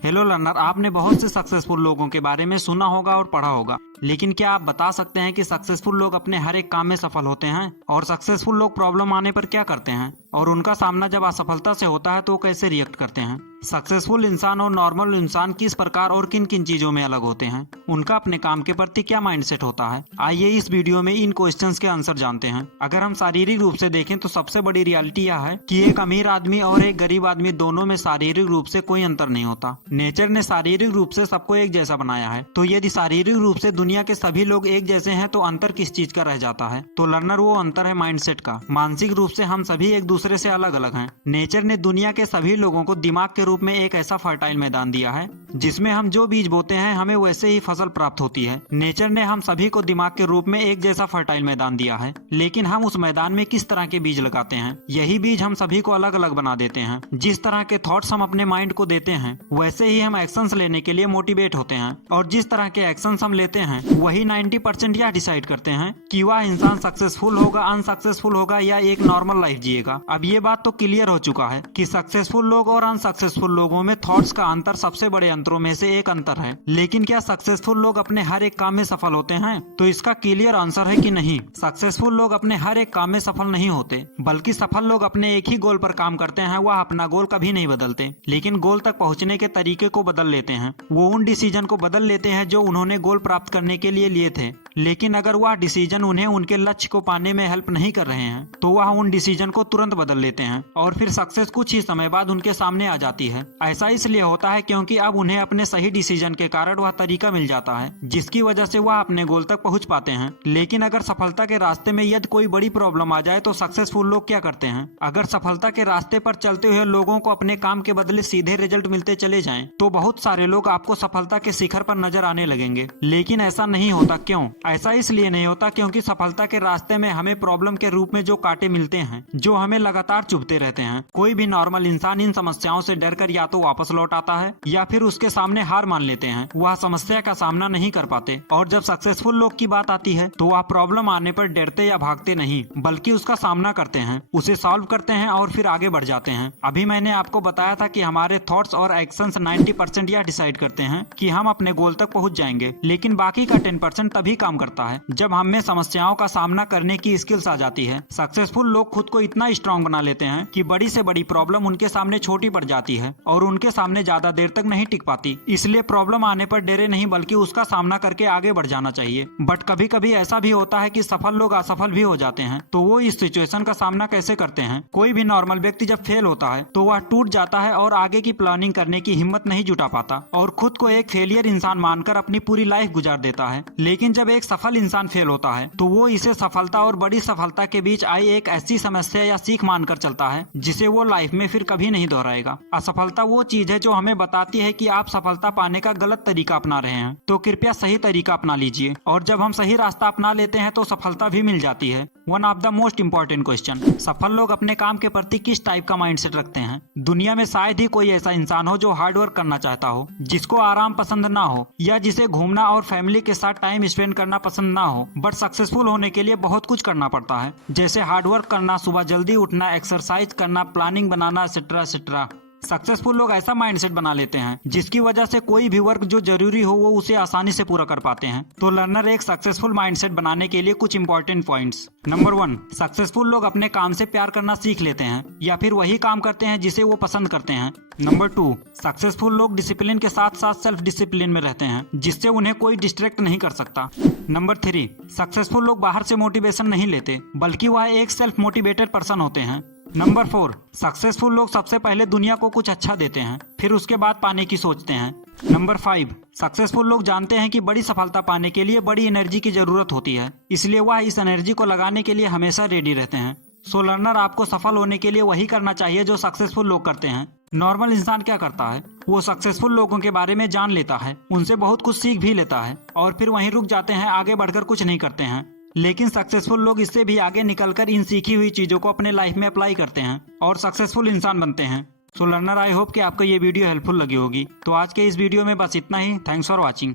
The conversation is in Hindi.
हेलो लर्नर, आपने बहुत से सक्सेसफुल लोगों के बारे में सुना होगा और पढ़ा होगा, लेकिन क्या आप बता सकते हैं कि सक्सेसफुल लोग अपने हर एक काम में सफल होते हैं? और सक्सेसफुल लोग प्रॉब्लम आने पर क्या करते हैं? और उनका सामना जब असफलता से होता है तो वो कैसे रिएक्ट करते हैं? सक्सेसफुल इंसान और नॉर्मल इंसान किस प्रकार और किन किन चीजों में अलग होते हैं? उनका अपने काम के प्रति क्या माइंडसेट होता है? आइए इस वीडियो में इन क्वेश्चंस के आंसर जानते हैं। अगर हम शारीरिक रूप से देखें तो सबसे बड़ी रियलिटी यह है कि एक अमीर आदमी और एक गरीब आदमी दोनों में शारीरिक रूप से कोई अंतर नहीं होता। नेचर ने शारीरिक रूप से सबको एक जैसा बनाया है, तो यदि शारीरिक रूप से दुनिया के सभी लोग एक जैसे हैं तो अंतर किस चीज का रह जाता है? तो लर्नर, वो अंतर है माइंडसेट का। मानसिक रूप से हम सभी एक दूसरे से अलग अलग हैं। नेचर ने दुनिया के सभी लोगों को दिमाग के रूप में एक ऐसा फर्टाइल मैदान दिया है जिसमें हम जो बीज बोते हैं हमें वैसे ही फसल प्राप्त होती है। नेचर ने हम सभी को दिमाग के रूप में एक जैसा फर्टाइल मैदान दिया है, लेकिन हम उस मैदान में किस तरह के बीज लगाते हैं, यही बीज हम सभी को अलग अलग बना देते हैं। जिस तरह के थॉट्स हम अपने माइंड को देते हैं वैसे ही हम एक्शंस लेने के लिए मोटिवेट होते हैं, और जिस तरह के एक्शंस हम लेते हैं वही 90% यह डिसाइड करते हैं कि वह इंसान सक्सेसफुल होगा, अनसक्सेसफुल होगा या एक नॉर्मल लाइफ जिएगा। अब ये बात तो क्लियर हो चुका है कि सक्सेसफुल लोग और अनसक्सेसफुल लोगों में थॉट्स का अंतर सबसे बड़े अंतरों में से एक अंतर है। लेकिन क्या सक्सेसफुल लोग अपने हर एक काम में सफल होते हैं? तो इसका क्लियर आंसर है कि नहीं। सक्सेसफुल लोग अपने हर एक काम में सफल नहीं होते, बल्कि सफल लोग अपने एक ही गोल पर काम करते हैं। वह अपना गोल कभी नहीं बदलते, लेकिन गोल तक पहुंचने के तरीके को बदल लेते हैं। वो उन डिसीजन को बदल लेते हैं जो उन्होंने गोल प्राप्त करने के लिए लिए थे, लेकिन अगर वह डिसीजन उन्हें उनके लक्ष्य को पाने में हेल्प नहीं कर रहे हैं तो वह उन डिसीजन को तुरंत बदल लेते हैं, और फिर सक्सेस कुछ ही समय बाद उनके सामने आ जाती है। ऐसा इसलिए होता है क्योंकि अब उन्हें अपने सही डिसीजन के कारण वह तरीका मिल जाता है जिसकी वजह से वह अपने गोल तक पहुंच पाते हैं। लेकिन अगर सफलता के रास्ते में यदि कोई बड़ी प्रॉब्लम आ जाए तो सक्सेसफुल लोग क्या करते हैं? अगर सफलता के रास्ते पर चलते हुए लोगों को अपने काम के बदले सीधे रिजल्ट मिलते चले जाएं, तो बहुत सारे लोग आपको सफलता के शिखर पर नजर आने लगेंगे। लेकिन ऐसा नहीं होता। क्यों ऐसा? इसलिए नहीं होता क्योंकि सफलता के रास्ते में हमें प्रॉब्लम के रूप में जो कांटे मिलते हैं जो हमें लगातार चुभते रहते हैं। कोई भी नॉर्मल इंसान इन समस्याओं से डरकर या तो वापस लौट आता है या फिर उसके सामने हार मान लेते हैं। वह समस्या का सामना नहीं कर पाते। और जब सक्सेसफुल लोग की बात आती है तो वह प्रॉब्लम आने पर डरते या भागते नहीं, बल्कि उसका सामना करते हैं, उसे सॉल्व करते हैं और फिर आगे बढ़ जाते हैं। अभी मैंने आपको बताया था कि हमारे थॉट्स और एक्शंस 90% यह डिसाइड करते हैं कि हम अपने गोल तक पहुंच जाएंगे, लेकिन बाकी का 10% तभी काम करता है जब हम में समस्याओं का सामना करने की स्किल्स आ जाती है। सक्सेसफुल लोग खुद को इतना स्ट्रांग बना लेते हैं कि बड़ी से बड़ी प्रॉब्लम उनके सामने छोटी पड़ जाती है और उनके सामने ज्यादा देर तक नहीं टिक पाती। इसलिए प्रॉब्लम आने पर डरे नहीं, बल्कि उसका सामना करके आगे बढ़ जाना चाहिए। बट कभी कभी ऐसा भी होता है कि सफल लोग असफल भी हो जाते हैं, तो वो इस सिचुएशन का सामना कैसे करते हैं? कोई भी नॉर्मल व्यक्ति जब फेल होता है तो वह टूट जाता है और आगे की प्लानिंग करने की हिम्मत नहीं जुटा पाता और खुद को एक फेलियर इंसान मानकर अपनी पूरी लाइफ गुजार देता है। लेकिन जब एक सफल इंसान फेल होता है तो वो इसे सफलता और बड़ी सफलता के बीच आई एक ऐसी समस्या या सीख मानकर चलता है जिसे वो लाइफ में फिर कभी नहीं दोहराएगा। असफलता वो चीज है जो हमें बताती है कि आप सफलता पाने का गलत तरीका अपना रहे हैं, तो कृपया सही तरीका अपना लीजिए। और जब हम सही रास्ता अपना लेते हैं तो सफलता भी मिल जाती है। One of the most important question, सफल लोग अपने काम के प्रति किस टाइप का माइंडसेट रखते हैं? दुनिया में शायद ही कोई ऐसा इंसान हो जो हार्ड वर्क करना चाहता हो, जिसको आराम पसंद ना हो, या जिसे घूमना और फैमिली के साथ टाइम स्पेंड करना पसंद ना हो। बट सक्सेसफुल होने के लिए बहुत कुछ करना पड़ता है, जैसे हार्ड वर्क करना, सुबह जल्दी उठना, एक्सरसाइज करना, प्लानिंग बनाना, एक्सेट्रा एक्सेट्रा। सक्सेसफुल लोग ऐसा माइंडसेट बना लेते हैं जिसकी वजह से कोई भी वर्क जो जरूरी हो वो उसे आसानी से पूरा कर पाते हैं। तो लर्नर, एक सक्सेसफुल माइंडसेट बनाने के लिए कुछ इंपॉर्टेंट पॉइंट्स। नंबर 1, सक्सेसफुल लोग अपने काम से प्यार करना सीख लेते हैं या फिर वही काम करते हैं जिसे वो पसंद करते हैं। नंबर 2, सक्सेसफुल लोग डिसिप्लिन के साथ साथ सेल्फ डिसिप्लिन में रहते हैं जिससे उन्हें कोई डिस्ट्रैक्ट नहीं कर सकता। नंबर 3, सक्सेसफुल लोग बाहर से मोटिवेशन नहीं लेते, बल्कि वह एक सेल्फ मोटिवेटेड पर्सन होते हैं। नंबर 4, सक्सेसफुल लोग सबसे पहले दुनिया को कुछ अच्छा देते हैं, फिर उसके बाद पाने की सोचते हैं। नंबर 5, सक्सेसफुल लोग जानते हैं कि बड़ी सफलता पाने के लिए बड़ी एनर्जी की जरूरत होती है, इसलिए वह इस एनर्जी को लगाने के लिए हमेशा रेडी रहते हैं। सो लर्नर, आपको सफल होने के लिए वही करना चाहिए जो सक्सेसफुल लोग करते हैं। नॉर्मल इंसान क्या करता है? वो सक्सेसफुल लोगों के बारे में जान लेता है, उनसे बहुत कुछ सीख भी लेता है और फिर वहीं रुक जाते हैं, आगे बढ़कर कुछ नहीं करते हैं। लेकिन सक्सेसफुल लोग इससे भी आगे निकलकर इन सीखी हुई चीजों को अपने लाइफ में अप्लाई करते हैं और सक्सेसफुल इंसान बनते हैं। सो लर्नर, आई होप कि आपको ये वीडियो हेल्पफुल लगी होगी। तो आज के इस वीडियो में बस इतना ही। Thanks for watching.